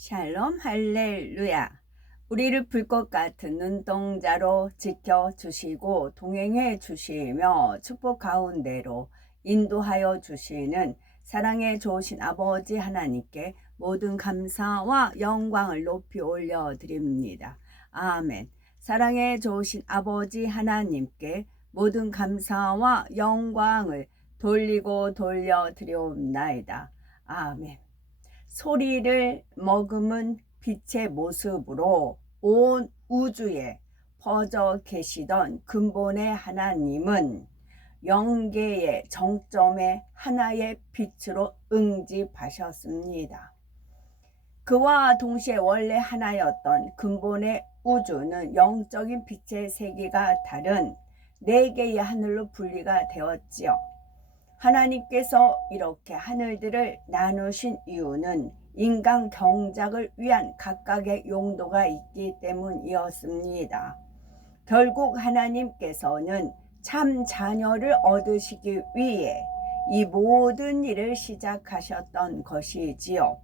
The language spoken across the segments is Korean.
샬롬 할렐루야. 우리를 불꽃 같은 눈동자로 지켜주시고 동행해 주시며 축복 가운데로 인도하여 주시는 사랑에 좋으신 아버지 하나님께 모든 감사와 영광을 높이 올려드립니다. 아멘. 사랑에 좋으신 아버지 하나님께 모든 감사와 영광을 돌리고 돌려드리옵나이다. 아멘. 소리를 머금은 빛의 모습으로 온 우주에 퍼져 계시던 근본의 하나님은 영계의 정점의 하나의 빛으로 응집하셨습니다. 그와 동시에 원래 하나였던 근본의 우주는 영적인 빛의 세계가 다른 네 개의 하늘로 분리가 되었지요. 하나님께서 이렇게 하늘들을 나누신 이유는 인간 경작을 위한 각각의 용도가 있기 때문이었습니다. 결국 하나님께서는 참 자녀를 얻으시기 위해 이 모든 일을 시작하셨던 것이지요.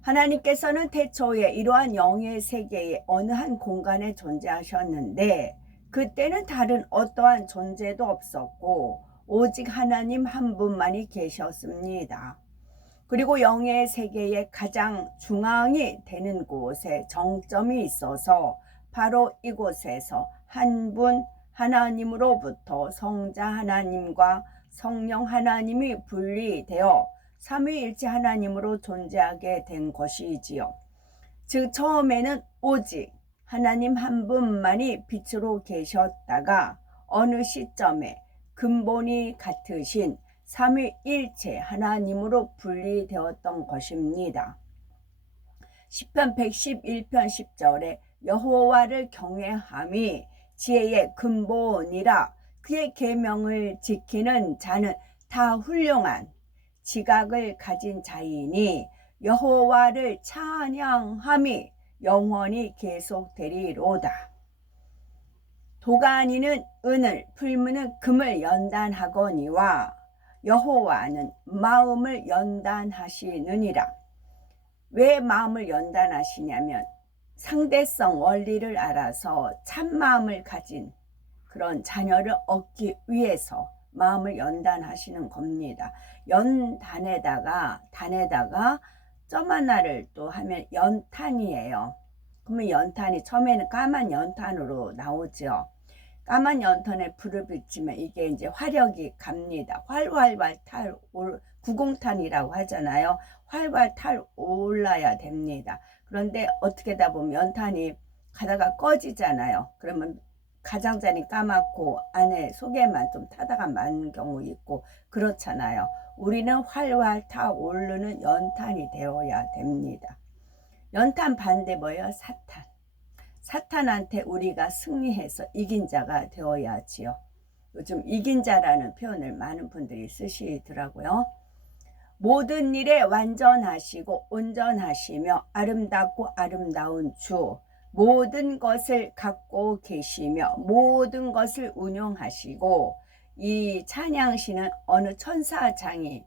하나님께서는 태초에 이러한 영의 세계의 어느 한 공간에 존재하셨는데 그때는 다른 어떠한 존재도 없었고 오직 하나님 한 분만이 계셨습니다. 그리고 영의 세계의 가장 중앙이 되는 곳에 정점이 있어서 바로 이곳에서 한 분 하나님으로부터 성자 하나님과 성령 하나님이 분리되어 삼위일체 하나님으로 존재하게 된 것이지요. 즉 처음에는 오직 하나님 한 분만이 빛으로 계셨다가 어느 시점에 근본이 같으신 삼위일체 하나님으로 분리되었던 것입니다. 시편 111편 10절에 여호와를 경외함이 지혜의 근본이라 그의 계명을 지키는 자는 다 훌륭한 지각을 가진 자이니 여호와를 찬양함이 영원히 계속되리로다. 도가니는 은을, 풀무는 금을 연단하거니와 여호와는 마음을 연단하시느니라. 왜 마음을 연단하시냐면 상대성 원리를 알아서 참마음을 가진 그런 자녀를 얻기 위해서 마음을 연단하시는 겁니다. 단에다가 점 하나를 또 하면 연탄이에요. 그러면 연탄이 처음에는 까만 연탄으로 나오죠. 까만 연탄에 불을 붙이면 이게 이제 화력이 갑니다. 활활 탈 90탄이라고 하잖아요. 활활 탈 올라야 됩니다. 그런데 어떻게 다 보면 연탄이 가다가 꺼지잖아요. 그러면 가장자리 까맣고 안에 속에만 좀 타다가 만 경우 있고 그렇잖아요. 우리는 활활 타 오르는 연탄이 되어야 됩니다. 연탄 반대 뭐예요? 사탄. 사탄한테 우리가 승리해서 이긴 자가 되어야지요. 요즘 이긴 자라는 표현을 많은 분들이 쓰시더라고요. 모든 일에 완전하시고 온전하시며 아름답고 아름다운 주, 모든 것을 갖고 계시며 모든 것을 운용하시고, 이 찬양시는 어느 천사장이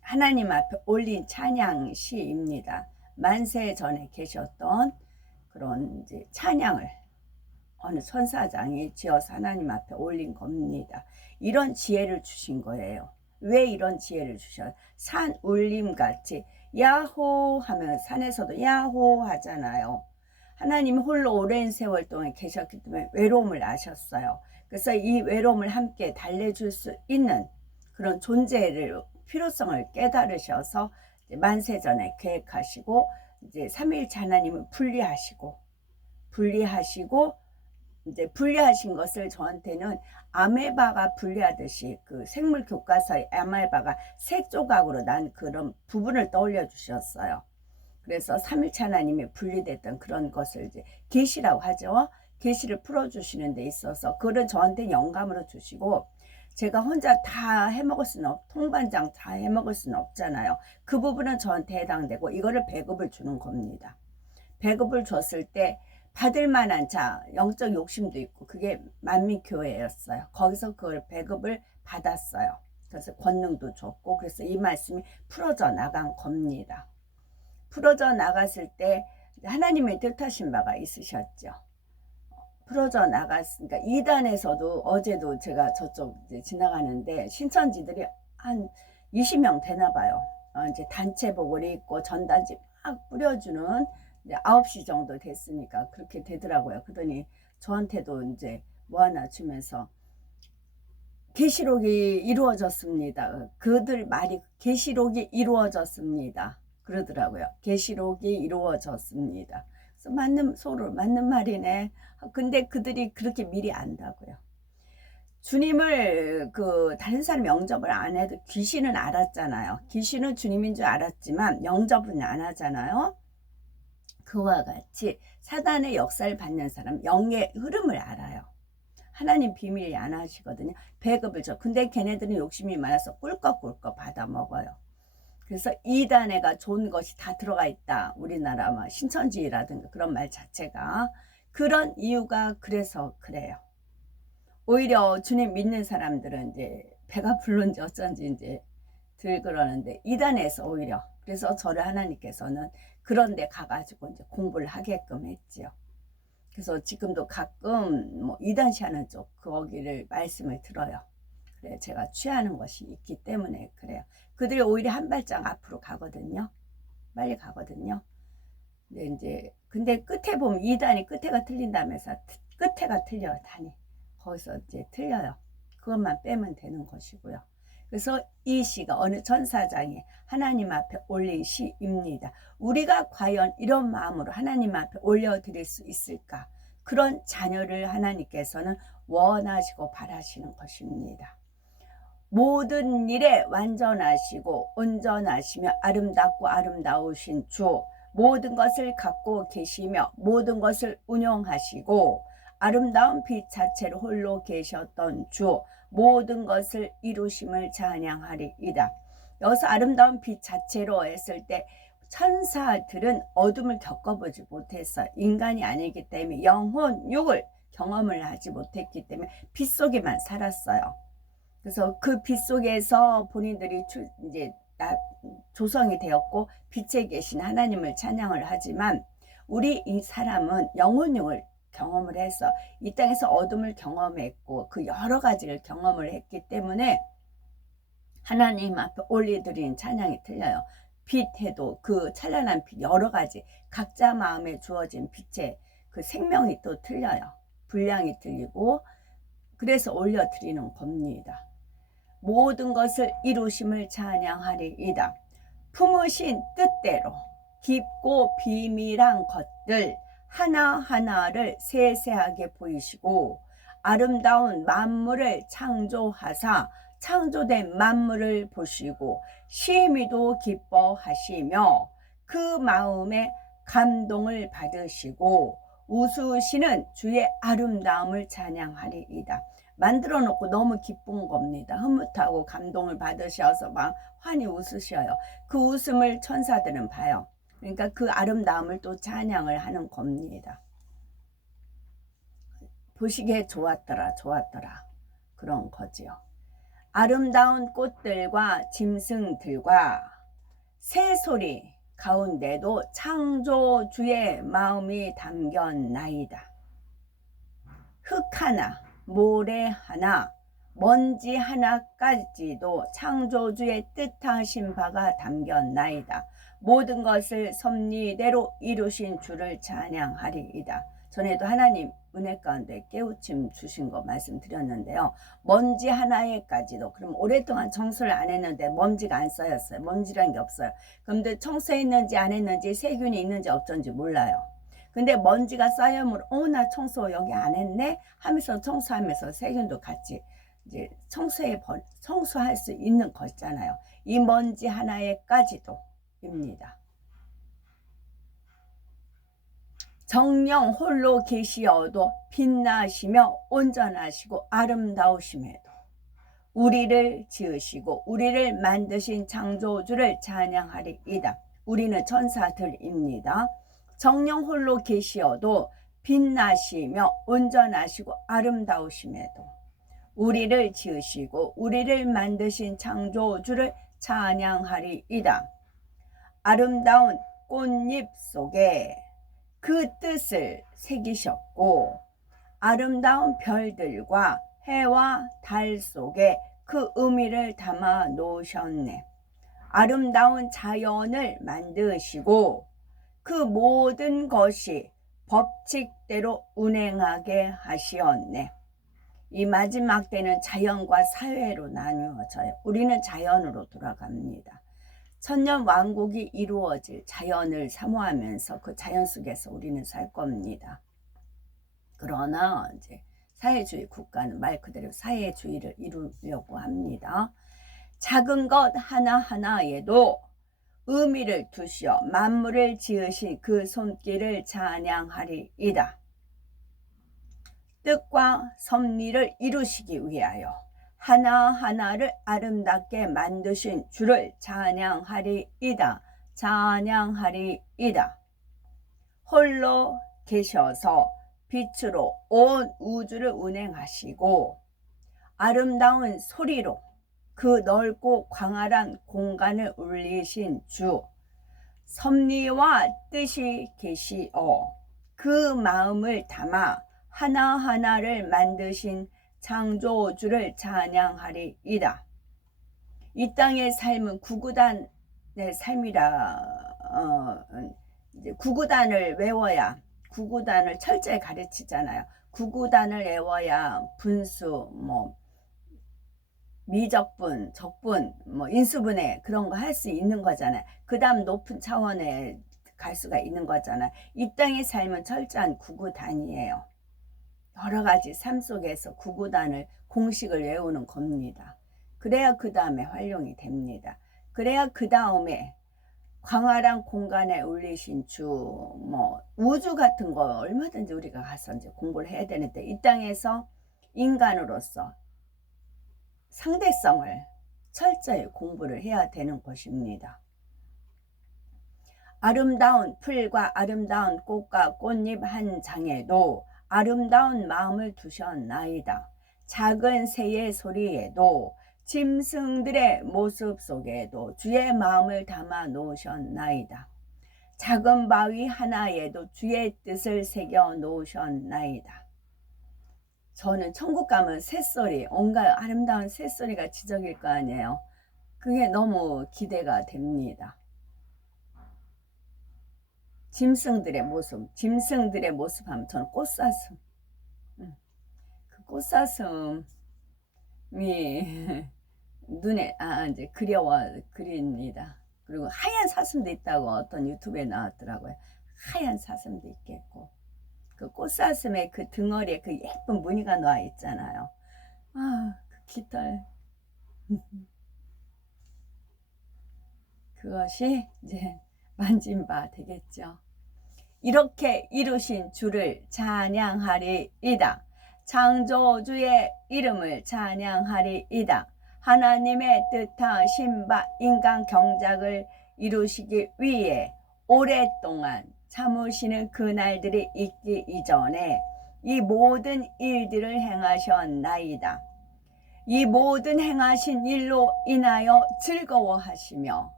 하나님 앞에 올린 찬양시입니다. 만세 전에 계셨던 그런 이제 찬양을 어느 천사장이 지어서 하나님 앞에 올린 겁니다. 이런 지혜를 주신 거예요. 왜 이런 지혜를 주셔요? 산 울림같이 야호 하면 산에서도 야호 하잖아요. 하나님이 홀로 오랜 세월 동안 계셨기 때문에 외로움을 아셨어요. 그래서 이 외로움을 함께 달래줄 수 있는 그런 존재를 필요성을 깨달으셔서 만세전에 계획하시고 이제 삼위일체 하나님을 분리하시고 이제 분리하신 것을 저한테는 아메바가 분리하듯이 그 생물 교과서의 아메바가 세 조각으로 난 그런 부분을 떠올려 주셨어요. 그래서 삼위일체 하나님이 분리됐던 그런 것을 이제 계시라고 하죠. 계시를 풀어주시는 데 있어서 그거를 저한테 영감으로 주시고, 제가 혼자 다 해먹을 수는 통반장 다 해먹을 수는 없잖아요. 그 부분은 저한테 해당되고 이거를 배급을 주는 겁니다. 배급을 줬을 때 받을 만한 자, 영적 욕심도 있고 그게 만민교회였어요. 거기서 그걸 배급을 받았어요. 그래서 권능도 줬고 그래서 이 말씀이 풀어져 나간 겁니다. 풀어져 나갔을 때 하나님의 뜻하신 바가 있으셨죠. 풀어져 나갔으니까 이단에서도 어제도 제가 저쪽 이제 지나가는데 신천지들이 한 20명 되나 봐요. 이제 단체복을 입고 전단지 막 뿌려주는 이제 9시 정도 됐으니까 그렇게 되더라고요. 그러더니 저한테도 이제 뭐 하나 주면서 계시록이 이루어졌습니다. 그들 말이 계시록이 이루어졌습니다. 그러더라고요. 계시록이 이루어졌습니다. 그래서 맞는 말이네. 근데 그들이 그렇게 미리 안다고요. 주님을 다른 사람 영접을 안 해도 귀신은 알았잖아요. 귀신은 주님인 줄 알았지만 영접은 안 하잖아요. 그와 같이 사단의 역사를 받는 사람 영의 흐름을 알아요. 하나님 비밀이 안 하시거든요. 배급을 줘. 근데 걔네들은 욕심이 많아서 꿀꺽꿀꺽 받아 먹어요. 그래서 이단에가 좋은 것이 다 들어가 있다. 우리나라 신천지라든가 그런 말 자체가 그런 이유가 그래서 그래요. 오히려 주님 믿는 사람들은 이제 배가 불른지 어쩐지 이제 들 그러는데 이단에서 오히려 그래서 저를 하나님께서는 그런 데 가가지고 이제 공부를 하게끔 했지요. 그래서 지금도 가끔 이단시 하는 쪽 거기를 말씀을 들어요. 그래 제가 취하는 것이 있기 때문에 그래요. 그들이 오히려 한 발짝 앞으로 가거든요. 빨리 가거든요. 근데 끝에 보면 이단이 끝에가 틀린다면서 끝에가 틀려요. 단이 거기서 이제 틀려요. 그것만 빼면 되는 것이고요. 그래서 이 시가 어느 천사장이 하나님 앞에 올린 시입니다. 우리가 과연 이런 마음으로 하나님 앞에 올려드릴 수 있을까? 그런 자녀를 하나님께서는 원하시고 바라시는 것입니다. 모든 일에 완전하시고 온전하시며 아름답고 아름다우신 주, 모든 것을 갖고 계시며 모든 것을 운영하시고 아름다운 빛 자체로 홀로 계셨던 주, 모든 것을 이루심을 찬양하리이다. 여기서 아름다운 빛 자체로 했을 때 천사들은 어둠을 겪어보지 못했어요. 인간이 아니기 때문에 영혼, 육을 경험을 하지 못했기 때문에 빛 속에만 살았어요. 그래서 그 빛 속에서 본인들이 이제 조성이 되었고 빛에 계신 하나님을 찬양을 하지만 우리 이 사람은 영혼육을 경험을 해서 이 땅에서 어둠을 경험했고 그 여러 가지를 경험을 했기 때문에 하나님 앞에 올려드린 찬양이 틀려요. 빛에도 그 찬란한 빛 여러 가지 각자 마음에 주어진 빛의 그 생명이 또 틀려요. 분량이 틀리고 그래서 올려드리는 겁니다. 모든 것을 이루심을 찬양하리이다. 품으신 뜻대로 깊고 비밀한 것들 하나하나를 세세하게 보이시고 아름다운 만물을 창조하사 창조된 만물을 보시고 심히도 기뻐하시며 그 마음에 감동을 받으시고 웃으시는 주의 아름다움을 찬양하리이다. 만들어 놓고 너무 기쁜 겁니다. 흐뭇하고 감동을 받으셔서 막 환히 웃으셔요. 그 웃음을 천사들은 봐요. 그러니까 그 아름다움을 또 찬양을 하는 겁니다. 보시기에 좋았더라 좋았더라 그런 거지요. 아름다운 꽃들과 짐승들과 새소리 가운데도 창조주의 마음이 담겼나이다. 흙 하나 모래 하나 먼지 하나까지도 창조주의 뜻하신 바가 담겼나이다. 모든 것을 섭리대로 이루신 주를 찬양하리이다. 전에도 하나님 은혜 가운데 깨우침 주신 거 말씀드렸는데요. 먼지 하나에까지도 그럼 오랫동안 청소를 안 했는데 먼지가 안 쌓였어요. 먼지란 게 없어요. 그런데 청소했는지 안 했는지 세균이 있는지 없던지 몰라요. 근데 먼지가 쌓여면 나 청소 여기 안 했네 하면서 청소하면서 세균도 같이 이제 청소할 수 있는 것이잖아요. 이 먼지 하나에까지도 입니다. 정령 홀로 계시어도 빛나시며 온전하시고 아름다우심에도 우리를 지으시고 우리를 만드신 창조주를 찬양하리이다. 우리는 천사들입니다. 정령 홀로 계시어도 빛나시며 온전하시고 아름다우심에도 우리를 지으시고 우리를 만드신 창조주를 찬양하리이다. 아름다운 꽃잎 속에 그 뜻을 새기셨고 아름다운 별들과 해와 달 속에 그 의미를 담아 놓으셨네. 아름다운 자연을 만드시고 그 모든 것이 법칙대로 운행하게 하시었네. 이 마지막 때는 자연과 사회로 나누어져요. 우리는 자연으로 돌아갑니다. 천년 왕국이 이루어질 자연을 사모하면서 그 자연 속에서 우리는 살 겁니다. 그러나 이제 사회주의 국가는 말 그대로 사회주의를 이루려고 합니다. 작은 것 하나하나에도 의미를 두시어 만물을 지으신 그 손길을 찬양하리이다. 뜻과 섭리를 이루시기 위하여 하나하나를 아름답게 만드신 주를 찬양하리이다. 찬양하리이다. 홀로 계셔서 빛으로 온 우주를 운행하시고 아름다운 소리로 그 넓고 광활한 공간을 울리신 주, 섭리와 뜻이 계시어 그 마음을 담아 하나하나를 만드신 창조주를 찬양하리이다. 이 땅의 삶은 구구단의 삶이라 구구단을 외워야 구구단을 철저히 가르치잖아요. 구구단을 외워야 분수, 미적분, 적분, 인수분해 그런 거 할 수 있는 거잖아요. 그 다음 높은 차원에 갈 수가 있는 거잖아요. 이 땅의 삶은 철저한 구구단이에요. 여러 가지 삶 속에서 구구단을 공식을 외우는 겁니다. 그래야 그 다음에 활용이 됩니다. 그래야 그 다음에 광활한 공간에 울리신 주, 우주 같은 거 얼마든지 우리가 가서 이제 공부를 해야 되는데 이 땅에서 인간으로서 상대성을 철저히 공부를 해야 되는 것입니다. 아름다운 풀과 아름다운 꽃과 꽃잎 한 장에도 아름다운 마음을 두셨나이다. 작은 새의 소리에도 짐승들의 모습 속에도 주의 마음을 담아 놓으셨나이다. 작은 바위 하나에도 주의 뜻을 새겨 놓으셨나이다. 저는 천국 가면 새소리, 온갖 아름다운 새소리가 지저일 거 아니에요. 그게 너무 기대가 됩니다. 짐승들의 모습 하면 저는 꽃사슴. 그 꽃사슴이 눈에 이제 그립니다. 그리고 하얀 사슴도 있다고 어떤 유튜브에 나왔더라고요. 하얀 사슴도 있겠고. 그 꽃사슴의 그 등어리에 그 예쁜 무늬가 놓아 있잖아요. 그 깃털. 그것이 이제 만진 바 되겠죠. 이렇게 이루신 주를 찬양하리이다. 창조주의 이름을 찬양하리이다. 하나님의 뜻하신 바 인간 경작을 이루시기 위해 오랫동안 참으시는 그날들이 있기 이전에 이 모든 일들을 행하셨나이다. 이 모든 행하신 일로 인하여 즐거워하시며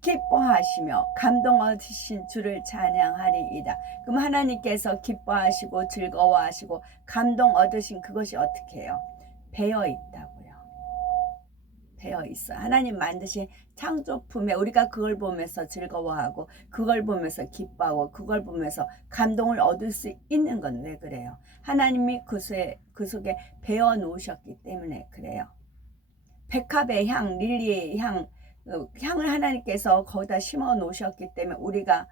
기뻐하시며 감동 얻으신 주를 찬양하리이다. 그럼 하나님께서 기뻐하시고 즐거워하시고 감동 얻으신 그것이 어떻게 해요? 배어 있다고요. 배어 있어. 하나님 만드신 창조품에 우리가 그걸 보면서 즐거워하고 그걸 보면서 기뻐하고 그걸 보면서 감동을 얻을 수 있는 건 왜 그래요? 하나님이 그 속에 배어 놓으셨기 때문에 그래요. 백합의 향, 릴리의 향을 하나님께서 거기다 심어 놓으셨기 때문에 우리가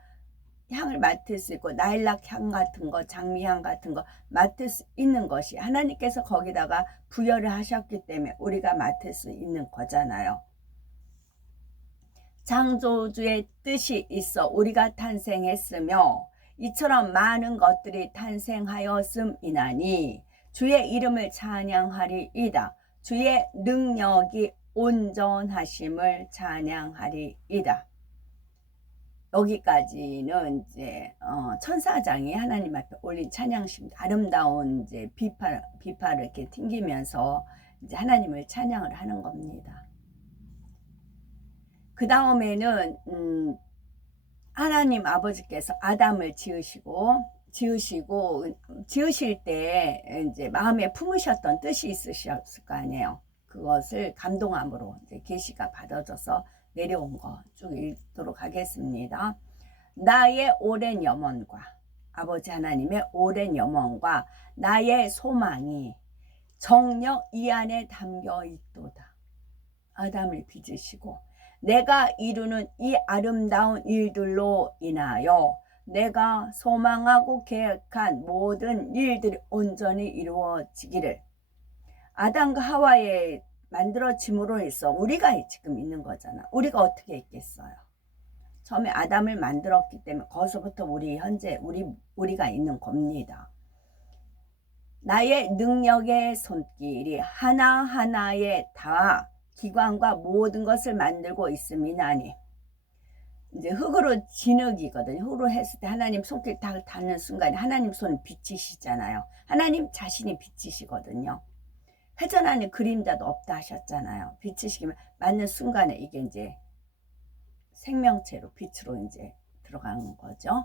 향을 맡을 수 있고 나일락 향 같은 거, 장미향 같은 거 맡을 수 있는 것이 하나님께서 거기다가 부여를 하셨기 때문에 우리가 맡을 수 있는 거잖아요. 창조주의 뜻이 있어 우리가 탄생했으며 이처럼 많은 것들이 탄생하였음이나니 주의 이름을 찬양하리이다. 주의 능력이 온전하심을 찬양하리이다. 여기까지는 이제 천사장이 하나님 앞에 올린 찬양입니다. 아름다운 이제 비파를 이렇게 튕기면서 이제 하나님을 찬양을 하는 겁니다. 그 다음에는 하나님 아버지께서 아담을 지으실 때 이제 마음에 품으셨던 뜻이 있으셨을 거 아니에요. 그것을 감동함으로 이제 계시가 받아져서 내려온 거 쭉 읽도록 하겠습니다. 나의 오랜 염원과 아버지 하나님의 오랜 염원과 나의 소망이 정녕 이 안에 담겨 있도다. 아담을 빚으시고 내가 이루는 이 아름다운 일들로 인하여 내가 소망하고 계획한 모든 일들이 온전히 이루어지기를. 아담과 하와의 만들어짐으로 해서 우리가 지금 있는 거잖아. 우리가 어떻게 있겠어요? 처음에 아담을 만들었기 때문에 거기서부터 우리 현재 우리가 있는 겁니다. 나의 능력의 손길이 하나하나에 다 기관과 모든 것을 만들고 있음이나니. 이제 흙으로 진흙이거든요. 흙으로 했을 때 하나님 손길 다 닿는 순간에 하나님 손은 빛이시잖아요. 하나님 자신이 빛이시거든요. 회전 안에 그림자도 없다 하셨잖아요. 빛이시기면 맞는 순간에 이게 이제 생명체로 빛으로 이제 들어가는 거죠.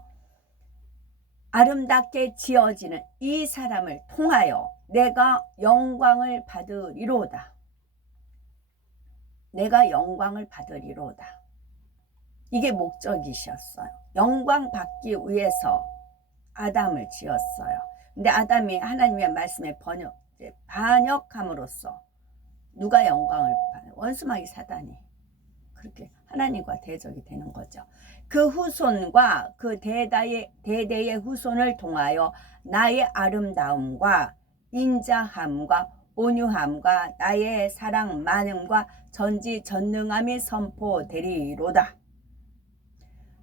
아름답게 지어지는 이 사람을 통하여 내가 영광을 받으리로다. 내가 영광을 받으리로다. 이게 목적이셨어요. 영광 받기 위해서 아담을 지었어요. 근데 아담이 하나님의 말씀에 반역함으로써 누가 영광을 받아요? 원수마귀 사단이. 그렇게 하나님과 대적이 되는 거죠. 그 후손과 그 대대의 후손을 통하여 나의 아름다움과 인자함과 온유함과 나의 사랑 많음과 전지전능함이 선포되리로다.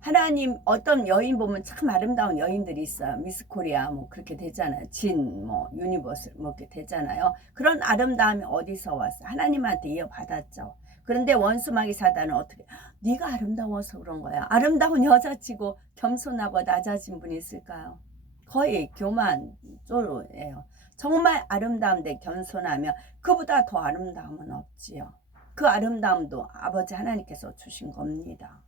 하나님 어떤 여인 보면 참 아름다운 여인들이 있어요. 미스 코리아 뭐 그렇게 되잖아요. 진 뭐 유니버스 뭐 이렇게 되잖아요. 그런 아름다움이 어디서 왔어요? 하나님한테 이어받았죠. 그런데 원수마귀 사단은 어떻게? 네가 아름다워서 그런 거야. 아름다운 여자치고 겸손하고 낮아진 분이 있을까요? 거의 교만 쪼로예요. 정말 아름다운데 겸손하면 그보다 더 아름다움은 없지요. 그 아름다움도 아버지 하나님께서 주신 겁니다.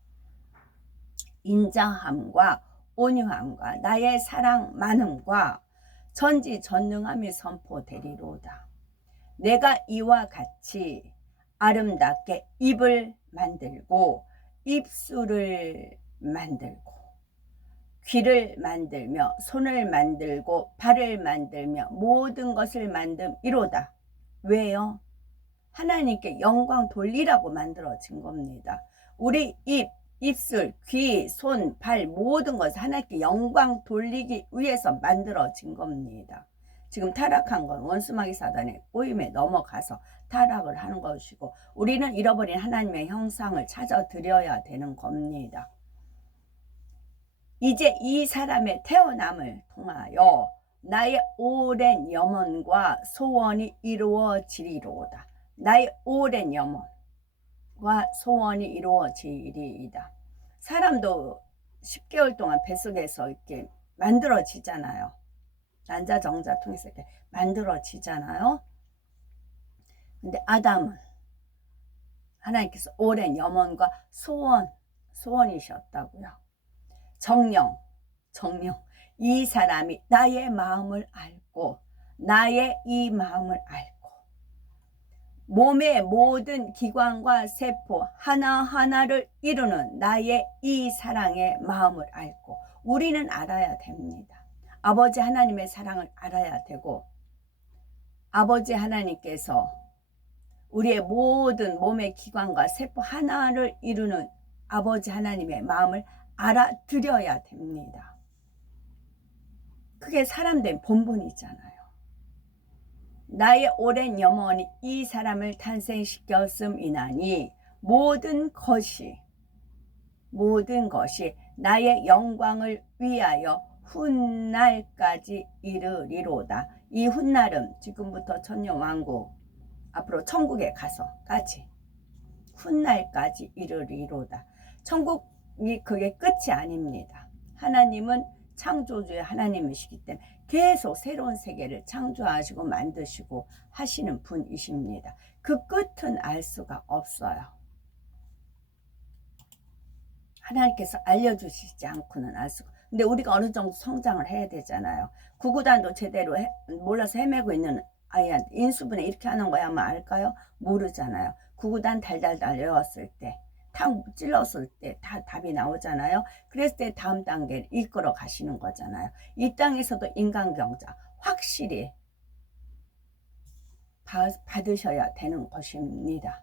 인자함과 온유함과 나의 사랑 많음과 전지전능함이 선포되리로다. 내가 이와 같이 아름답게 입을 만들고 입술을 만들고 귀를 만들며 손을 만들고 발을 만들며 모든 것을 만듦이로다. 왜요? 하나님께 영광 돌리라고 만들어진 겁니다. 우리 입술, 귀, 손, 발 모든 것을 하나님께 영광 돌리기 위해서 만들어진 겁니다. 지금 타락한 건 원수마귀 사단의 꼬임에 넘어가서 타락을 하는 것이고 우리는 잃어버린 하나님의 형상을 찾아 드려야 되는 겁니다. 이제 이 사람의 태어남을 통하여 나의 오랜 염원과 소원이 이루어지리로다. 나의 오랜 염원과 소원이 이루어지리이다. 사람도 10개월 동안 뱃속에서 이렇게 만들어지잖아요. 난자정자 통해서 이렇게 만들어지잖아요. 근데 아담은 하나님께서 오랜 염원과 소원이셨다고요. 정령 이 사람이 나의 마음을 알고 나의 이 마음을 알고 몸의 모든 기관과 세포 하나하나를 이루는 나의 이 사랑의 마음을 알고 우리는 알아야 됩니다. 아버지 하나님의 사랑을 알아야 되고 아버지 하나님께서 우리의 모든 몸의 기관과 세포 하나를 이루는 아버지 하나님의 마음을 알아들여야 됩니다. 그게 사람된 본분이잖아요. 나의 오랜 염원이 이 사람을 탄생시켰음이나니 모든 것이 나의 영광을 위하여 훗날까지 이르리로다. 이 훗날은 지금부터 천년왕국 앞으로 천국에 가서까지 훗날까지 이르리로다. 천국이 그게 끝이 아닙니다. 하나님은 창조주의 하나님이시기 때문에 계속 새로운 세계를 창조하시고 만드시고 하시는 분이십니다. 그 끝은 알 수가 없어요. 하나님께서 알려주시지 않고는 알 수가. 근데 우리가 어느 정도 성장을 해야 되잖아요. 구구단도 제대로 몰라서 헤매고 있는 아이한테 인수분해 이렇게 하는 거야 하면 알까요? 모르잖아요. 구구단 달달달 외웠을 때, 탕 찔렀을 때 다 답이 나오잖아요. 그랬을 때 다음 단계를 이끌어 가시는 거잖아요. 이 땅에서도 인간경자 확실히 받으셔야 되는 것입니다.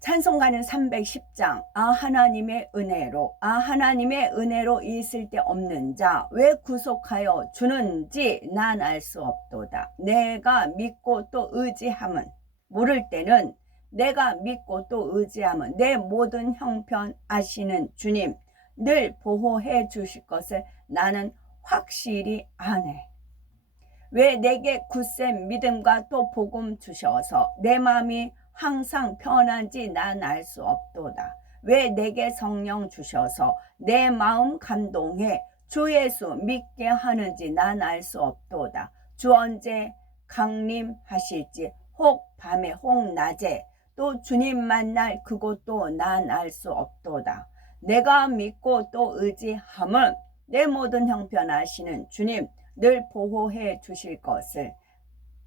찬송가는 310장. 하나님의 은혜로 있을 데 없는 자 왜 구속하여 주는지 난 알 수 없도다. 내가 믿고 또 의지함은, 모를 때는 내가 믿고 또 의지함은 내 모든 형편 아시는 주님 늘 보호해 주실 것을 나는 확실히 아네. 왜 내게 굳센 믿음과 또 복음 주셔서 내 마음이 항상 편한지 난 알 수 없도다. 왜 내게 성령 주셔서 내 마음 감동해 주 예수 믿게 하는지 난 알 수 없도다. 주 언제 강림하실지 혹 밤에 혹 낮에 또 주님 만날 그것도 난 알 수 없도다. 내가 믿고 또 의지함은 내 모든 형편 아시는 주님 늘 보호해 주실 것을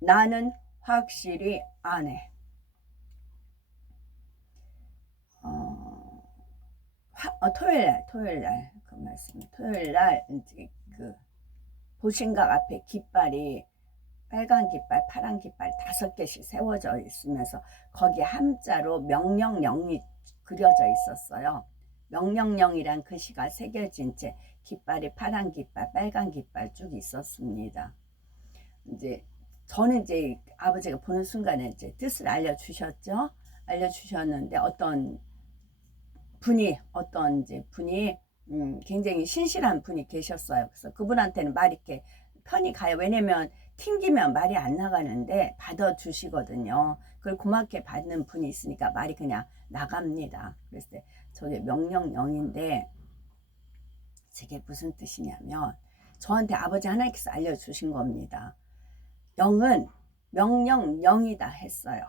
나는 확실히 아네. 토요일날 그 말씀. 토요일날 이제 그 보신각 앞에 깃발이 빨간 깃발, 파란 깃발 5개씩 세워져 있으면서 거기에 함자로 명령령이 그려져 있었어요. 명령령이란 글씨가 새겨진 채 깃발이 파란 깃발, 빨간 깃발 쭉 있었습니다. 이제 저는 이제 아버지가 보는 순간에 이제 뜻을 알려주셨죠. 알려주셨는데 어떤 분이 굉장히 신실한 분이 계셨어요. 그래서 그분한테는 말이 이렇게 편히 가요. 왜냐면 튕기면 말이 안 나가는데 받아주시거든요. 그걸 고맙게 받는 분이 있으니까 말이 그냥 나갑니다. 그랬을 때 저게 명령령인데 저게 무슨 뜻이냐면 저한테 아버지 하나님께서 알려주신 겁니다. 영은 명령령이다 했어요.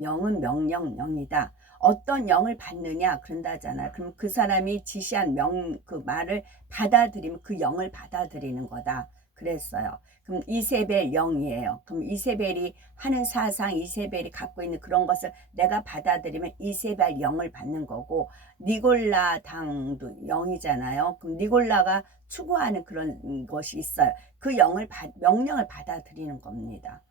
영은 명령령이다. 어떤 영을 받느냐 그런다잖아요. 그럼 그 사람이 지시한 그 말을 받아들이면 그 영을 받아들이는 거다 그랬어요. 그럼 이세벨 영이에요. 그럼 이세벨이 하는 사상, 이세벨이 갖고 있는 그런 것을 내가 받아들이면 이세벨 영을 받는 거고, 니골라 당도 영이잖아요. 그럼 니골라가 추구하는 그런 것이 있어요. 그 명령을 받아들이는 겁니다.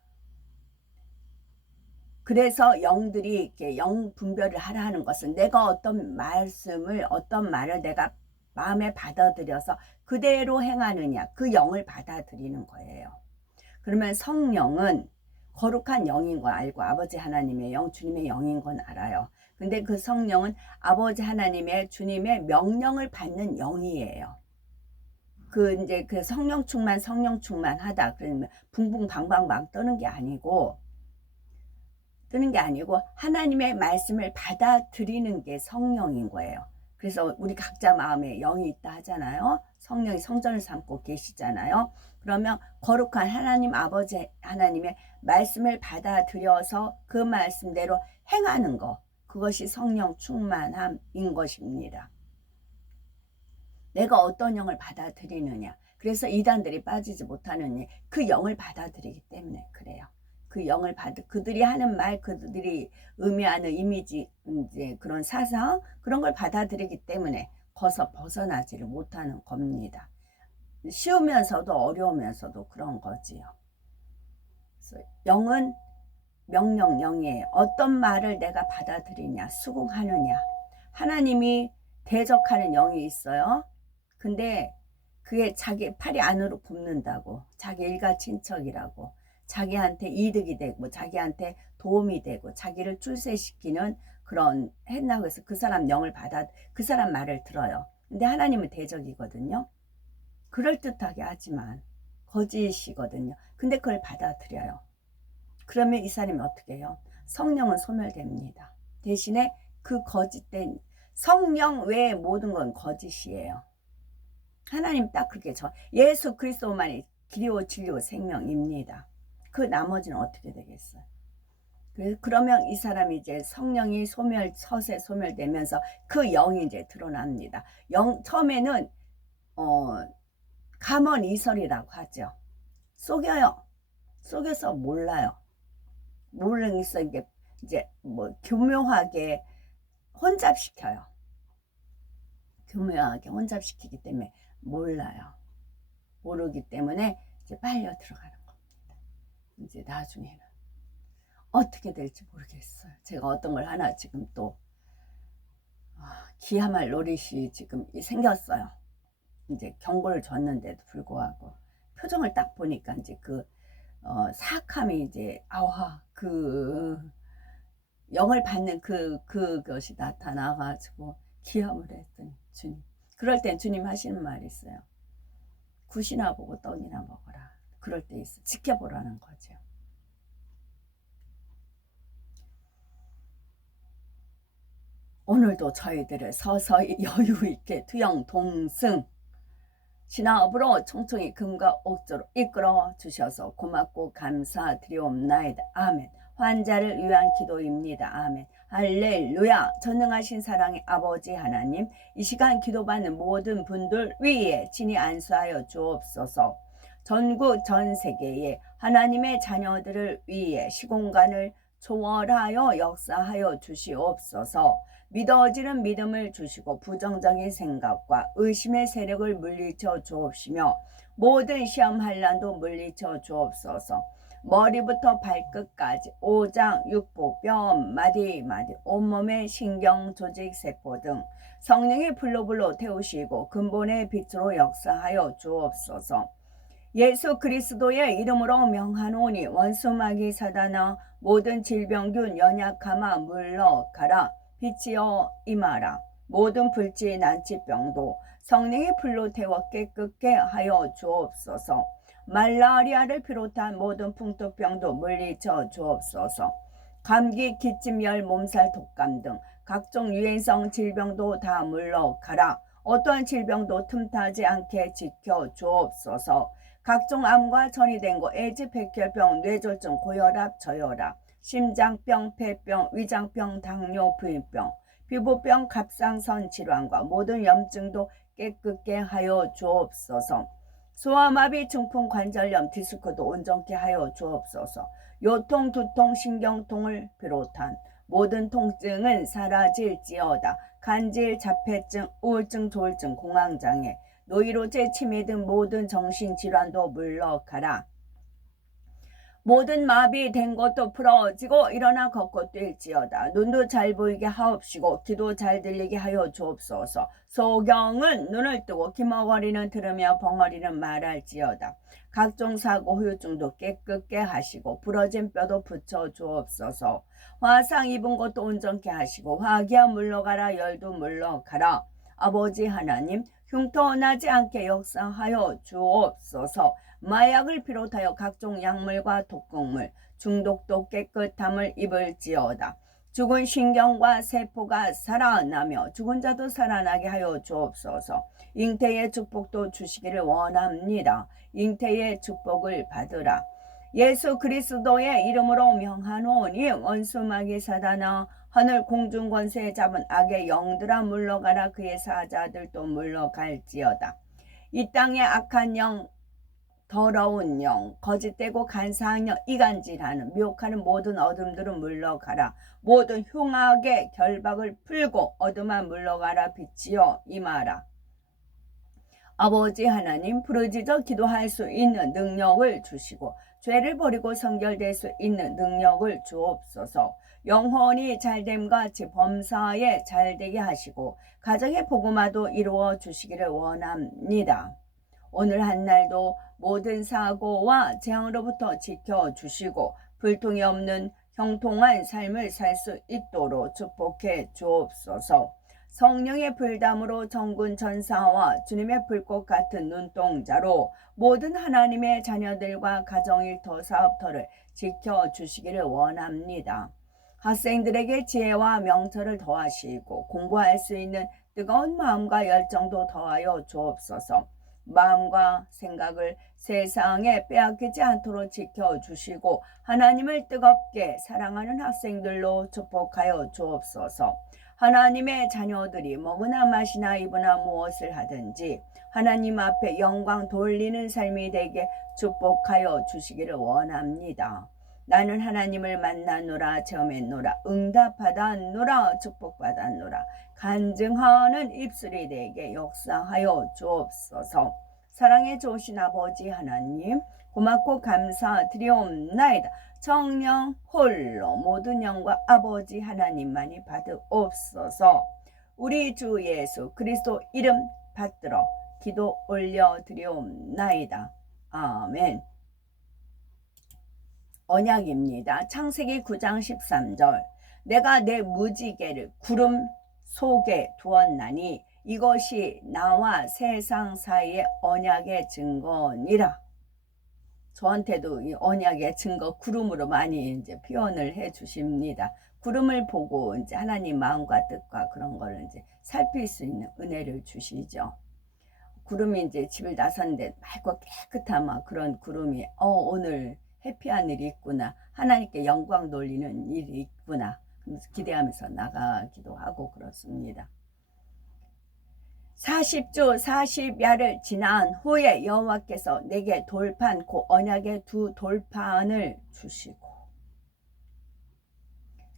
그래서 영들이 이렇게 영 분별을 하라 하는 것은 내가 어떤 말을 내가 마음에 받아들여서 그대로 행하느냐, 그 영을 받아들이는 거예요. 그러면 성령은 거룩한 영인 거 알고 아버지 하나님의 영, 주님의 영인 건 알아요. 근데 그 성령은 아버지 하나님의 주님의 명령을 받는 영이에요. 이제 그 성령 충만 하다 그러면 붕붕 방방방 뜨는 게 아니고 하나님의 말씀을 받아들이는 게 성령인 거예요. 그래서 우리 각자 마음에 영이 있다 하잖아요. 성령이 성전을 삼고 계시잖아요. 그러면 거룩한 하나님 아버지 하나님의 말씀을 받아들여서 그 말씀대로 행하는 거, 그것이 성령 충만함인 것입니다. 내가 어떤 영을 받아들이느냐. 그래서 이단들이 빠지지 못하는 그 영을 받아들이기 때문에 그래요. 그 영을 그들이 하는 말, 그들이 의미하는 이미지, 이제 그런 사상, 그런 걸 받아들이기 때문에 벗어나지를 못하는 겁니다. 쉬우면서도 어려우면서도 그런 거지요. 그래서 영은 명령령이에요. 어떤 말을 내가 받아들이냐, 수긍하느냐. 하나님이 대적하는 영이 있어요. 근데 그게 자기 팔이 안으로 굽는다고, 자기 일가 친척이라고, 자기한테 이득이 되고 자기한테 도움이 되고 자기를 출세시키는 그런 했나고 해서 그 사람 그 사람 말을 들어요. 근데 하나님은 대적이거든요. 그럴듯하게 하지만 거짓이거든요. 근데 그걸 받아들여요. 그러면 이 사람이 어떻게 해요? 성령은 소멸됩니다. 대신에 그 거짓된 성령 외의 모든 건 거짓이에요. 하나님 딱 그렇게 예수 그리스도만이 길이요 진리요 생명입니다. 그 나머지는 어떻게 되겠어요? 그러면 이 사람이 이제 성령이 서서히 소멸되면서 그 영이 이제 드러납니다. 처음에는 감언이설이라고 하죠. 속여요. 속여서 몰라요. 모르면서 이제 뭐 교묘하게 혼잡시켜요. 교묘하게 혼잡시키기 때문에 몰라요. 모르기 때문에 이제 빨려 들어가는 겁니다. 이제 나중에는 어떻게 될지 모르겠어요. 제가 어떤 걸 하나 지금 또 기함할 노릇이 지금 생겼어요. 이제 경고를 줬는데도 불구하고 표정을 딱 보니까 이제 사악함이 이제 영을 받는 그것이 나타나가지고 기함을 했더니 주님, 그럴 땐 주님 하시는 말이 있어요. 굿이나 보고 떡이나 먹어라. 그럴 때 있어. 지켜보라는 거죠. 오늘도 저희들을 서서히 여유 있게 투영 동승 신화업으로 총총히 금과 옥조로 이끌어 주셔서 고맙고 감사드리옵나이다. 아멘. 환자를 위한 기도입니다. 아멘. 할렐루야. 전능하신 사랑의 아버지 하나님, 이 시간 기도받는 모든 분들 위에 친히 안수하여 주옵소서. 전국 전 세계에 하나님의 자녀들을 위해 시공간을 초월하여 역사하여 주시옵소서. 믿어지는 믿음을 주시고 부정적인 생각과 의심의 세력을 물리쳐 주옵시며 모든 시험 환난도 물리쳐 주옵소서. 머리부터 발끝까지 오장, 육부, 뼈, 마디, 온몸의 신경, 조직, 세포 등 성령의 불로 태우시고 근본의 빛으로 역사하여 주옵소서. 예수 그리스도의 이름으로 명하노니 원수마귀 사단아 모든 질병균 연약함아 물러가라. 빛이여 임하라. 모든 불치 난치병도 성령의 불로 태워 깨끗게 하여 주옵소서. 말라리아를 비롯한 모든 풍토병도 물리쳐 주옵소서. 감기, 기침, 열, 몸살, 독감 등 각종 유행성 질병도 다 물러가라. 어떠한 질병도 틈타지 않게 지켜 주옵소서. 각종 암과 전이된 거, 에이즈, 백혈병, 뇌졸중, 고혈압, 저혈압, 심장병, 폐병, 위장병, 당뇨, 부인병, 피부병, 갑상선 질환과 모든 염증도 깨끗게 하여 주옵소서. 소아마비, 중풍, 관절염, 디스크도 온전케 하여 주옵소서. 요통, 두통, 신경통을 비롯한 모든 통증은 사라질지어다. 간질, 자폐증, 우울증, 조울증, 공황장애, 노이로제, 치매 등 모든 정신질환도 물러가라. 모든 마비된 것도 풀어지고 일어나 걷고 뛸지어다. 눈도 잘 보이게 하옵시고 귀도 잘 들리게 하여 주옵소서. 소경은 눈을 뜨고 기머거리는 들으며 벙어리는 말할지어다. 각종 사고 후유증도 깨끗게 하시고 부러진 뼈도 붙여 주옵소서. 화상 입은 것도 온전케 하시고 화기야 물러가라. 열도 물러가라. 아버지 하나님, 흉터나지 않게 역사하여 주옵소서. 마약을 비롯하여 각종 약물과 독극물, 중독도 깨끗함을 입을지어다. 죽은 신경과 세포가 살아나며 죽은 자도 살아나게 하여 주옵소서. 잉태의 축복도 주시기를 원합니다. 잉태의 축복을 받으라. 예수 그리스도의 이름으로 명하노니 원수마귀 사단아 하늘 공중 권세 잡은 악의 영들아 물러가라. 그의 사자들도 물러갈지어다. 이 땅의 악한 영, 더러운 영, 거짓되고 간사한 영, 이간질하는 미혹하는 모든 어둠들은 물러가라. 모든 흉악의 결박을 풀고 어둠아 물러가라. 빛이여 임하라. 아버지 하나님, 부르짖어 기도할 수 있는 능력을 주시고 죄를 버리고 성결될 수 있는 능력을 주옵소서. 영혼이 잘됨과 같이 범사에 잘되게 하시고 가정의 복음화도 이루어 주시기를 원합니다. 오늘 한날도 모든 사고와 재앙으로부터 지켜주시고 불통이 없는 형통한 삶을 살 수 있도록 축복해 주옵소서. 성령의 불담으로 정군 전사와 주님의 불꽃 같은 눈동자로 모든 하나님의 자녀들과 가정일터 사업터를 지켜주시기를 원합니다. 학생들에게 지혜와 명철을 더하시고 공부할 수 있는 뜨거운 마음과 열정도 더하여 주옵소서. 마음과 생각을 세상에 빼앗기지 않도록 지켜주시고 하나님을 뜨겁게 사랑하는 학생들로 축복하여 주옵소서. 하나님의 자녀들이 먹으나 마시나 입으나 무엇을 하든지 하나님 앞에 영광 돌리는 삶이 되게 축복하여 주시기를 원합니다. 나는 하나님을 만나노라 체험했노라 응답받았노라 축복받았노라 간증하는 입술이 되게 역사하여 주옵소서. 사랑해 주신 아버지 하나님 고맙고 감사드리옵나이다. 성령 홀로 모든 영과 아버지 하나님만이 받으옵소서. 우리 주 예수 그리스도 이름 받들어 기도 올려드리옵나이다. 아멘. 언약입니다. 창세기 9장 13절 내가 내 무지개를 구름 속에 두었나니 이것이 나와 세상 사이의 언약의 증거니라. 저한테도 이 언약의 증거 구름으로 많이 이제 표현을 해 주십니다. 구름을 보고 이제 하나님 마음과 뜻과 그런 거를 이제 살필 수 있는 은혜를 주시죠. 구름이 이제 집을 나섰는데 맑고 깨끗한 막 그런 구름이 오늘 해피한 일이 있구나. 하나님께 영광 돌리는 일이 있구나. 기대하면서 나가기도 하고 그렇습니다. 40주 40야를 지난 후에 여호와께서 내게 돌판 곧 언약의 두 돌판을 주시고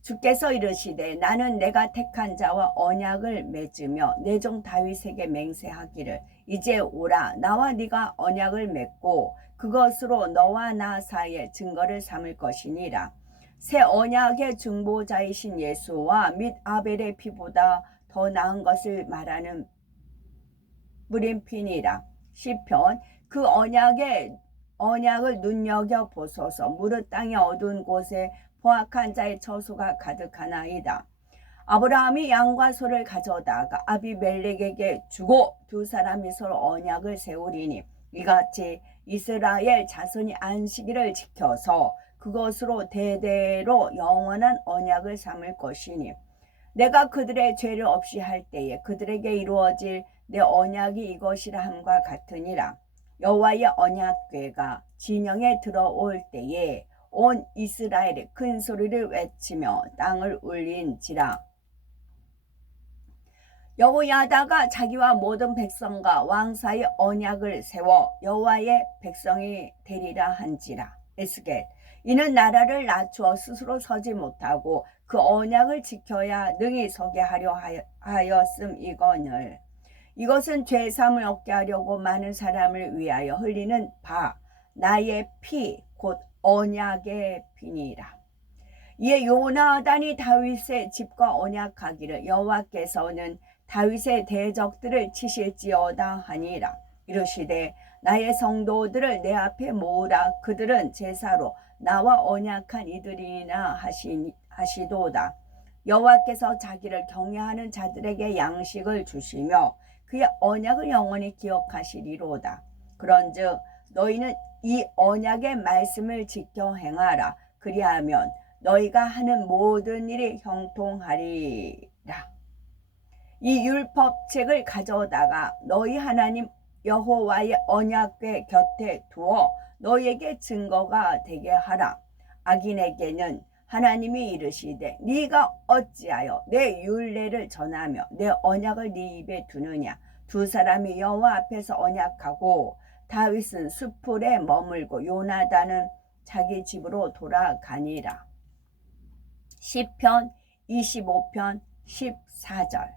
주께서 이르시되 나는 내가 택한 자와 언약을 맺으며 내 종 다윗에게 맹세하기를 이제 오라 나와 네가 언약을 맺고 그것으로 너와 나 사이에 증거를 삼을 것이니라. 새 언약의 중보자이신 예수와 및 아벨의 피보다 더 나은 것을 말하는 무림피니라. 시편 그 언약을 눈여겨 보소서. 무릇 땅의 어두운 곳에 포악한 자의 처소가 가득하나이다. 아브라함이 양과 소를 가져다가 아비멜렉에게 주고 두 사람이 서로 언약을 세우리니 이같이 이스라엘 자손이 안식일을 지켜서 그것으로 대대로 영원한 언약을 삼을 것이니 내가 그들의 죄를 없이 할 때에 그들에게 이루어질 내 언약이 이것이라 함과 같으니라. 여호와의 언약궤가 진영에 들어올 때에 온 이스라엘이 큰 소리를 외치며 땅을 울린지라. 여호야다가 자기와 모든 백성과 왕 사이 언약을 세워 여호와의 백성이 되리라 한지라. 에스겔 이는 나라를 낮추어 스스로 서지 못하고 그 언약을 지켜야 능히 서게 하려 하였음이거늘. 이것은 죄사함을 얻게 하려고 많은 사람을 위하여 흘리는 바 나의 피 곧 언약의 피니라. 이에 요나단이 다윗의 집과 언약하기를 여호와께서는 다윗의 대적들을 치실지어다 하니라. 이르시되 나의 성도들을 내 앞에 모으라. 그들은 제사로 나와 언약한 이들이나 하시도다. 여호와께서 자기를 경외하는 자들에게 양식을 주시며 그의 언약을 영원히 기억하시리로다. 그런즉 너희는 이 언약의 말씀을 지켜 행하라. 그리하면 너희가 하는 모든 일이 형통하리라. 이 율법책을 가져다가 너희 하나님 여호와의 언약궤 곁에 두어 너희에게 증거가 되게 하라. 악인에게는 하나님이 이르시되 네가 어찌하여 내 율례를 전하며 내 언약을 네 입에 두느냐. 두 사람이 여호와 앞에서 언약하고 다윗은 수풀에 머물고 요나단은 자기 집으로 돌아가니라. 시편 25편 14절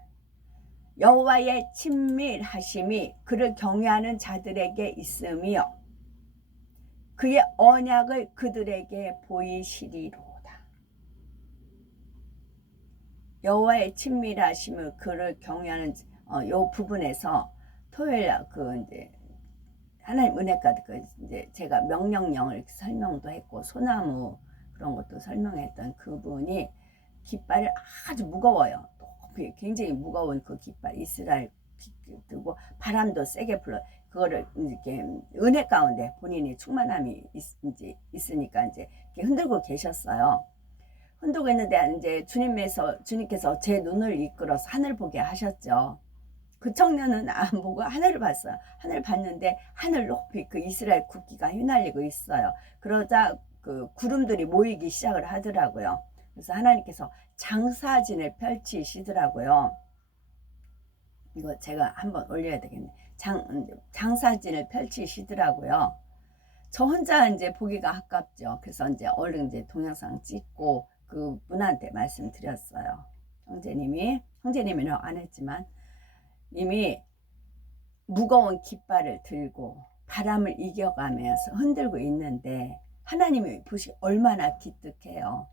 여호와의 친밀하심이 그를 경외하는 자들에게 있으며 그의 언약을 그들에게 보이시리로다. 여호와의 친밀하심을 그를 경외하는 요 부분에서 토요일 이제 하나님 은혜까지 이제 제가 명령령을 설명도 했고 소나무 그런 것도 설명했던 그분이 깃발을 아주 무거워요. 굉장히 무거운 그 깃발 이스라엘 들고 바람도 세게 불러. 그거를 이렇게 은혜 가운데 본인이 충만함이 있으니까 이제 이렇게 흔들고 계셨어요. 흔들고 있는데 이제 주님께서 제 눈을 이끌어서 하늘 보게 하셨죠. 그 청년은 안 보고 하늘을 봤어요. 하늘을 봤는데 하늘 높이 그 이스라엘 국기가 휘날리고 있어요. 그러자 그 구름들이 모이기 시작을 하더라고요. 그래서 하나님께서 장사진을 펼치시더라고요. 이거 제가 한번 올려야 되겠네. 장사진을 펼치시더라고요. 저 혼자 이제 보기가 아깝죠. 그래서 이제 얼른 이제 동영상 찍고 그 분한테 말씀드렸어요. 형제님이는 안 했지만, 님이 무거운 깃발을 들고 바람을 이겨가면서 흔들고 있는데 하나님이 보시 얼마나 기특해요.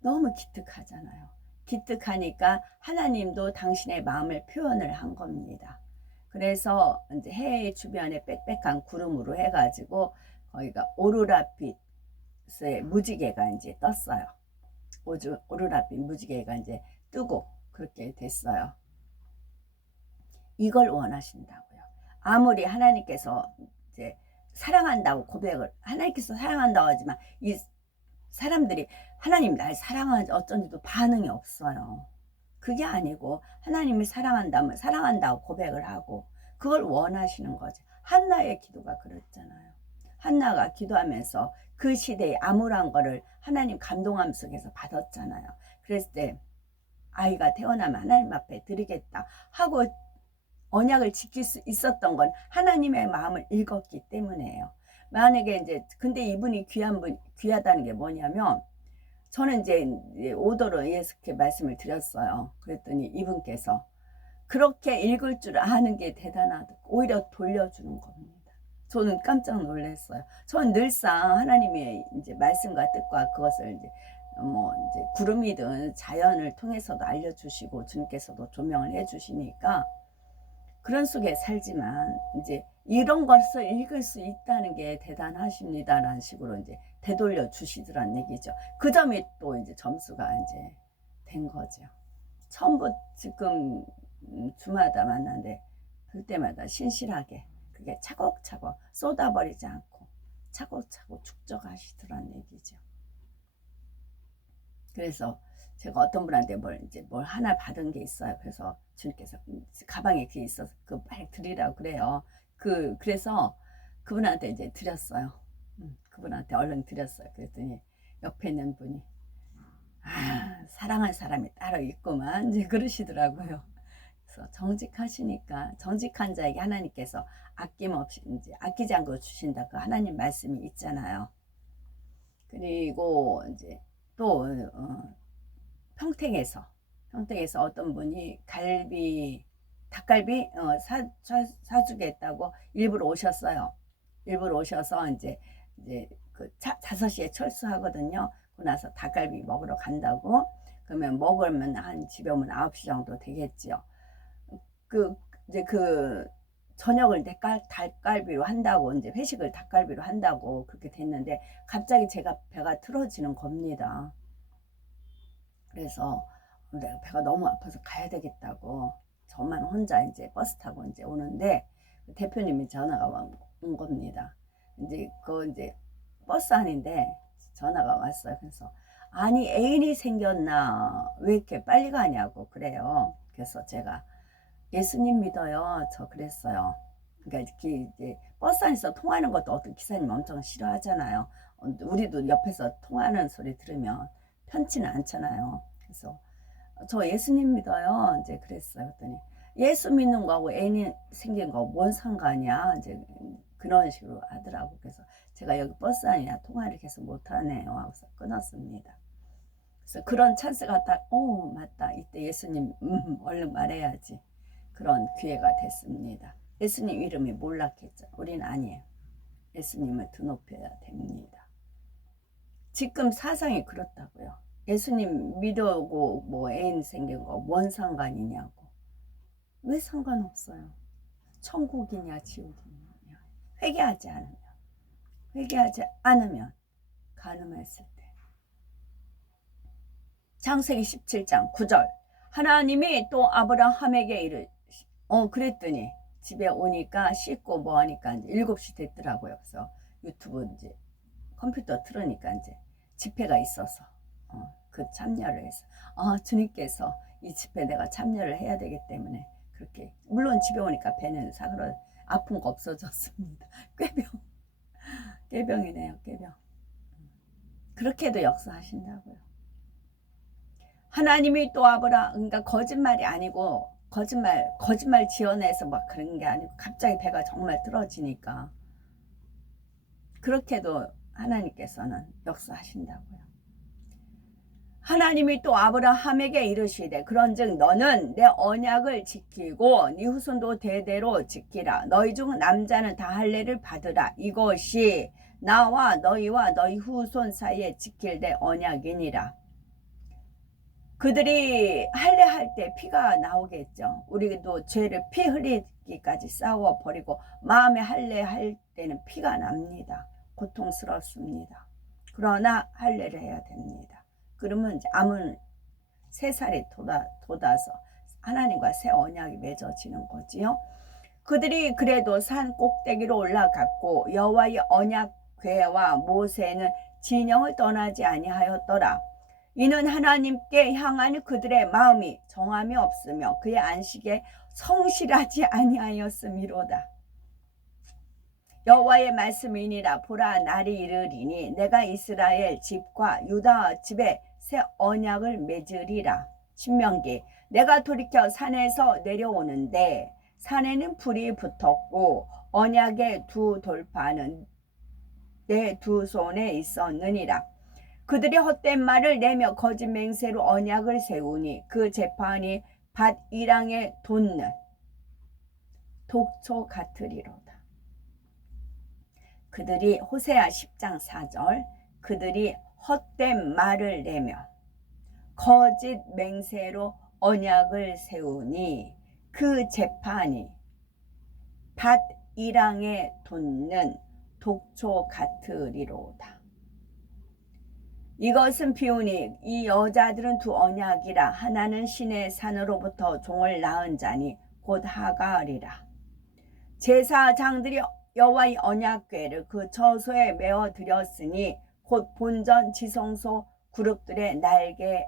너무 기특하잖아요. 기특하니까 하나님도 당신의 마음을 표현을 한 겁니다. 그래서 이제 해 주변에 빽빽한 구름으로 해가지고 거기가 오로라빛의 무지개가 이제 떴어요. 오로라빛 무지개가 이제 뜨고 그렇게 됐어요. 이걸 원하신다고요. 아무리 하나님께서 이제 사랑한다고 고백을, 하나님께서 사랑한다고 하지만 이 사람들이 하나님 날 사랑하지 어쩐지도 반응이 없어요. 그게 아니고 하나님이 사랑한다면 사랑한다고 고백을 하고 그걸 원하시는 거죠. 한나의 기도가 그랬잖아요. 한나가 기도하면서 그 시대의 암울한 거를 하나님 감동함 속에서 받았잖아요. 그랬을 때 아이가 태어나면 하나님 앞에 드리겠다 하고 언약을 지킬 수 있었던 건 하나님의 마음을 읽었기 때문에요. 만약에 이제 근데 이분이 귀하다는 게 뭐냐면, 저는 이제 오더로 예수께 말씀을 드렸어요. 그랬더니 이분께서 그렇게 읽을 줄 아는 게 대단하다. 오히려 돌려주는 겁니다. 저는 깜짝 놀랐어요. 저는 늘상 하나님의 이제 말씀과 뜻과 그것을 이제 이제 구름이든 자연을 통해서도 알려주시고 주님께서도 조명을 해주시니까 그런 속에 살지만 이제 이런 것을 읽을 수 있다는 게 대단하십니다라는 식으로 이제 되돌려 주시더란 얘기죠. 그 점이 또 이제 점수가 이제 된 거죠. 처음부터 지금 주마다 만나는데 그때마다 신실하게 그게 차곡차곡 쏟아버리지 않고 차곡차곡 축적하시더란 얘기죠. 그래서 제가 어떤 분한테 뭘 하나 받은 게 있어요. 그래서 주님께서 가방에 그게 있어서 그 빨리 드리라고 그래요. 그래서 그분한테 이제 드렸어요. 그분한테 얼른 드렸어요. 그랬더니 옆에 있는 분이 사랑할 사람이 따로 있구만 이제 그러시더라고요. 그래서 정직하시니까 정직한 자에게 하나님께서 아낌없이 이제 아끼지 않고 주신다. 그 하나님 말씀이 있잖아요. 그리고 이제 또 평택에서 어떤 분이 닭갈비 사주겠다고 일부러 오셨어요. 일부러 오셔서 이제 그 5시에 철수하거든요. 그러고 나서 닭갈비 먹으러 간다고. 그러면 먹으면 한 집에 오면 9시 정도 되겠지요. 이제 저녁을 닭갈비로 한다고, 이제 회식을 닭갈비로 한다고 그렇게 됐는데 갑자기 제가 배가 틀어지는 겁니다. 그래서 내가 배가 너무 아파서 가야 되겠다고 저만 혼자 이제 버스 타고 이제 오는데 대표님이 전화가 온 겁니다. 이제 이제 버스 안인데 전화가 왔어요. 그래서 아니 애인이 생겼나 왜 이렇게 빨리 가냐고 그래요. 그래서 제가 예수님 믿어요. 저 그랬어요. 그러니까 이제 버스 안에서 통화하는 것도 어떤 기사님 엄청 싫어하잖아요. 우리도 옆에서 통화하는 소리 들으면 편치는 않잖아요. 그래서 저 예수님 믿어요. 이제 그랬어요. 그랬더니 예수 믿는 거하고 애인이 생긴 거 뭔 상관이야? 이제 그런 식으로 하더라고. 그래서 제가 여기 버스 안이나 통화를 계속 못하네요 하고서 끊었습니다. 그래서 그런 찬스가 딱 맞다. 이때 예수님 얼른 말해야지. 그런 기회가 됐습니다. 예수님 이름이 몰락했죠. 우린 아니에요. 예수님을 드높여야 됩니다. 지금 사상이 그렇다고요. 예수님 믿어고 뭐 애인 생긴 거 뭔 상관이냐고. 왜 상관없어요? 천국이냐 지옥이냐. 회개하지 않으면 간음했을 때. 창세기 17장 9절 하나님이 또 아브라함에게 그랬더니 집에 오니까 씻고 뭐 하니까 이제 7시 됐더라고요. 그래서 유튜브 이제 컴퓨터 틀으니까 이제 집회가 있어서 그 참여를 해서 주님께서 이 집회 내가 참여를 해야 되기 때문에 그렇게 물론 집에 오니까 배는 사그러 아픈 거 없어졌습니다. 꾀병이네요. 꾀병. 그렇게도 역사하신다고요. 하나님이 또 아브라 그러니까 거짓말이 아니고 거짓말 지어내서 막 그런 게 아니고 갑자기 배가 정말 틀어지니까 그렇게도 하나님께서는 역사하신다고요. 하나님이 또 아브라함에게 이르시되 그런즉 너는 내 언약을 지키고 네 후손도 대대로 지키라. 너희 중 남자는 다 할례를 받으라. 이것이 나와 너희와 너희 후손 사이에 지킬 내 언약이니라. 그들이 할례할 때 피가 나오겠죠. 우리도 죄를 피 흘리기까지 싸워버리고 마음에 할례할 때는 피가 납니다. 고통스럽습니다. 그러나 할례를 해야 됩니다. 그러면 이제 암은 3살이 돋아서 하나님과 새 언약이 맺어지는 거지요. 그들이 그래도 산 꼭대기로 올라갔고 여호와의 언약궤와 모세는 진영을 떠나지 아니하였더라. 이는 하나님께 향하는 그들의 마음이 정함이 없으며 그의 안식에 성실하지 아니하였음이로다. 여호와의 말씀이니라. 보라, 날이 이르리니 내가 이스라엘 집과 유다 집에 새 언약을 맺으리라. 신명기. 내가 돌이켜 산에서 내려오는데 산에는 불이 붙었고 언약의 2 돌파는 내 2 손에 있었느니라. 그들이 헛된 말을 내며 거짓 맹세로 언약을 세우니 그 재판이 밭 이랑에 돋는 독초 같으리로다. 그들이 호세아 10장 4절 그들이 헛된 말을 내며 거짓 맹세로 언약을 세우니 그 재판이 밭 이랑에 돋는 독초 같으리로다. 이것은 비유니 이 여자들은 2 언약이라. 하나는 신의 산으로부터 종을 낳은 자니 곧 하갈이라. 제사장들이 여호와의 언약궤를 그 처소에 메어 드렸으니 곧 본전 지성소 그룹들의 날개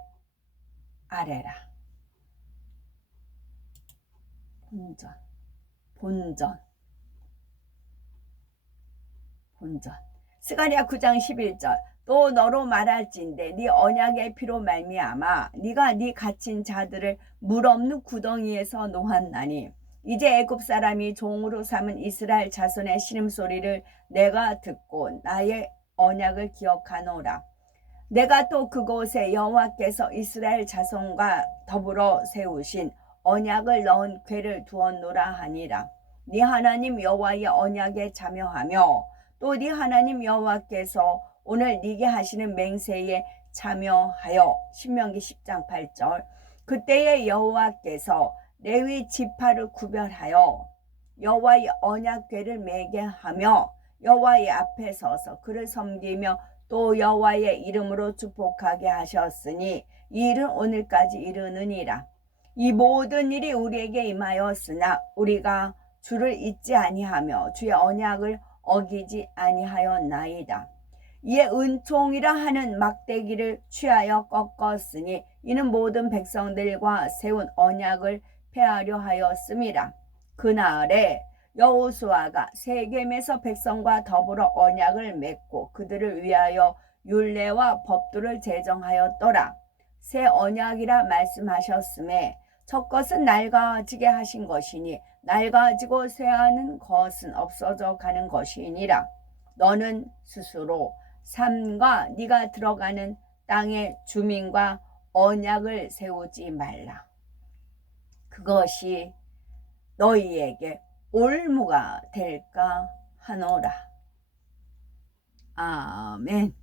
아래라. 본전. 스가랴 9장 11절. 또 너로 말할진대 네 언약의 피로 말미암아 네가 네 갇힌 자들을 물 없는 구덩이에서 놓았나니 이제 애굽 사람이 종으로 삼은 이스라엘 자손의 신음소리를 내가 듣고 나의 언약을 기억하노라. 내가 또 그곳에 여호와께서 이스라엘 자손과 더불어 세우신 언약을 넣은 궤를 두었노라 하니라. 네 하나님 여호와의 언약에 참여하며 또 네 하나님 여호와께서 오늘 네게 하시는 맹세에 참여하여. 신명기 10장 8절. 그때에 여호와께서 레위 지파를 구별하여 여호와의 언약궤를 메게 하며 여호와의 앞에 서서 그를 섬기며 또 여호와의 이름으로 축복하게 하셨으니 이 일은 오늘까지 이르느니라. 이 모든 일이 우리에게 임하였으나 우리가 주를 잊지 아니하며 주의 언약을 어기지 아니하였나이다. 이에 은총이라 하는 막대기를 취하여 꺾었으니 이는 모든 백성들과 세운 언약을 폐하려 하였음이라. 그날에 여호수아가 세겜에서 백성과 더불어 언약을 맺고 그들을 위하여 율례와 법도를 제정하였더라. 새 언약이라 말씀하셨음에 첫 것은 낡아지게 하신 것이니 낡아지고 쇠하는 것은 없어져 가는 것이니라. 너는 스스로 삶과 네가 들어가는 땅의 주민과 언약을 세우지 말라. 그것이 너희에게 올무가 될까 하노라. 아멘.